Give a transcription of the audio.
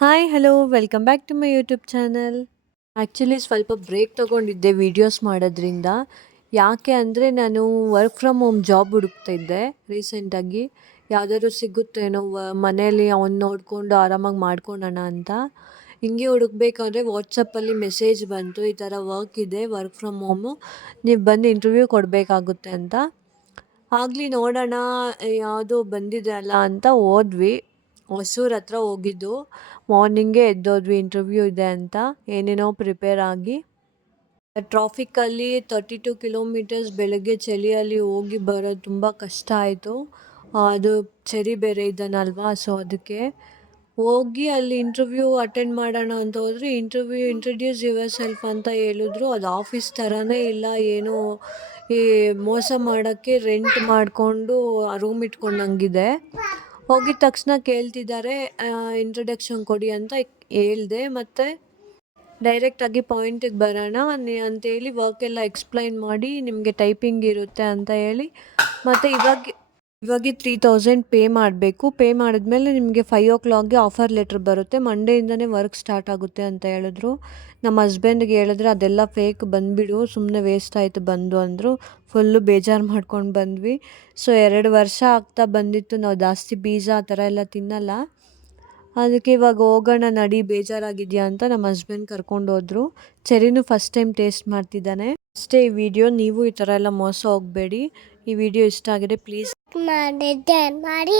Hi hello welcome back to my YouTube channel actually ಸ್ವಲ್ಪ break ತೊಗೊಂಡಿದ್ದೆ videos ಮಾಡೋದ್ರಿಂದ. ಯಾಕೆ ಅಂದರೆ ನಾನು ವರ್ಕ್ ಫ್ರಮ್ ಹೋಮ್ ಜಾಬ್ ಹುಡುಕ್ತಿದ್ದೆ ರೀಸೆಂಟಾಗಿ ಯಾವುದಾದ್ರು ಸಿಗುತ್ತೇನೋ ಮನೇಲಿ ಅವ್ನು ನೋಡಿಕೊಂಡು ಆರಾಮಾಗಿ ಮಾಡ್ಕೊಳ್ಳೋಣ ಅಂತ. ಹಿಂಗೆ ಹುಡುಕ್ಬೇಕಾದ್ರೆ ವಾಟ್ಸಪ್ಪಲ್ಲಿ ಮೆಸೇಜ್ ಬಂತು, ಈ ಥರ ವರ್ಕ್ ಇದೆ ವರ್ಕ್ ಫ್ರಮ್ ಹೋಮು ನೀವು ಬಂದು ಇಂಟರ್ವ್ಯೂ ಕೊಡಬೇಕಾಗುತ್ತೆ ಅಂತ. ಆಗಲಿ ನೋಡೋಣ, ಯಾವುದು ಬಂದಿದೆ ಅಲ್ಲ ಅಂತ ಹೋದ್ವಿ ಹೊಸೂರ್ ಹತ್ರ ಹೋಗಿದ್ದು. ಮಾರ್ನಿಂಗೇ ಎದ್ದೋದ್ವಿ ಇಂಟರ್ವ್ಯೂ ಇದೆ ಅಂತ. ಏನೇನೋ ಪ್ರಿಪೇರ್ ಆಗಿ. ಟ್ರಾಫಿಕ್ಕಲ್ಲಿ ತರ್ಟಿ ಟು ಕಿಲೋಮೀಟರ್ಸ್ ಬೆಳಗ್ಗೆ ಚಳಿಯಲ್ಲಿ ಹೋಗಿ ಬರೋದು ತುಂಬ ಕಷ್ಟ ಆಯಿತು. ಅದು ಚರಿ ಬೇರೆ ಇದ್ದಾನಲ್ವಾ ಸೊ ಅದಕ್ಕೆ ಹೋಗಿ ಅಲ್ಲಿ ಇಂಟರ್ವ್ಯೂ ಅಟೆಂಡ್ ಮಾಡೋಣ ಅಂತ ಹೋದ್ರೆ ಇಂಟರ್ವ್ಯೂ ಇಂಟ್ರಡ್ಯೂಸ್ ಯುವರ್ ಸೆಲ್ಫ್ ಅಂತ ಹೇಳಿದ್ರು. ಅದು ಆಫೀಸ್ ಥರನೇ ಇಲ್ಲ. ಏನು ಈ ಮೋಸ ಮಾಡೋಕ್ಕೆ ರೆಂಟ್ ಮಾಡಿಕೊಂಡು ರೂಮ್ ಇಟ್ಕೊಂಡಂಗಿದೆ. ಹೋಗಿದ ತಕ್ಷಣ ಕೇಳ್ತಿದ್ದಾರೆ ಇಂಟ್ರಡಕ್ಷನ್ ಕೊಡಿ ಅಂತ ಹೇಳಿದೆ, ಮತ್ತು ಡೈರೆಕ್ಟಾಗಿ ಪಾಯಿಂಟಿಗೆ ಬರೋಣ ಅಂತ ಅಂತೇಳಿ ಎಲ್ಲ ಎಕ್ಸ್ಪ್ಲೈನ್ ಮಾಡಿ ನಿಮಗೆ ಟೈಪಿಂಗ್ ಇರುತ್ತೆ ಅಂತ ಹೇಳಿ, ಮತ್ತು ಇವಾಗ ಇವಾಗ ತ್ರೀ ತೌಸಂಡ್ ಪೇ ಮಾಡಬೇಕು. ಪೇ ಮಾಡಿದ್ಮೇಲೆ ನಿಮಗೆ ಫೈವ್ ಓ ಕ್ಲಾಕ್ಗೆ ಆಫರ್ ಲೆಟ್ರ್ ಬರುತ್ತೆ. ಮಂಡೆಯಿಂದನೇ ವರ್ಕ್ ಸ್ಟಾರ್ಟ್ ಆಗುತ್ತೆ ಅಂತ ಹೇಳಿದ್ರು. ನಮ್ಮ ಹಸ್ಬೆಂಡ್ಗೆ ಹೇಳಿದ್ರೆ ಅದೆಲ್ಲ ಫೇಕ್ ಬಂದುಬಿಡು. ಸುಮ್ಮನೆ ವೇಸ್ಟ್ ಆಯಿತು ಬಂದು ಅಂದರು. ಫುಲ್ಲು ಬೇಜಾರು ಮಾಡ್ಕೊಂಡು ಬಂದ್ವಿ. ಸೊ ಎರಡು ವರ್ಷ ಆಗ್ತಾ ಬಂದಿತ್ತು. ನಾವು ಜಾಸ್ತಿ ಬೀಜ ಆ ಥರ ಎಲ್ಲ ತಿನ್ನಲ್ಲ. ಅದಕ್ಕೆ ಇವಾಗ ಹೋಗೋಣ, ನಡಿ, ಬೇಜಾರಾಗಿದೆಯಾ ಅಂತ ನಮ್ಮ ಹಸ್ಬೆಂಡ್ ಕರ್ಕೊಂಡು ಹೋದರು. ಚೆರಿನೂ ಫಸ್ಟ್ ಟೈಮ್ ಟೇಸ್ಟ್ ಮಾಡ್ತಿದ್ದಾನೆ. ಅಷ್ಟೇ ಈ ವಿಡಿಯೋ, ನೀವು ಈ ಥರ ಎಲ್ಲ ಮೋಸ ಹೋಗಬೇಡಿ. ಈ ವಿಡಿಯೋ ಇಷ್ಟ ಆಗಿದೆ, ಪ್ಲೀಸ್. ಮಾಡಿ.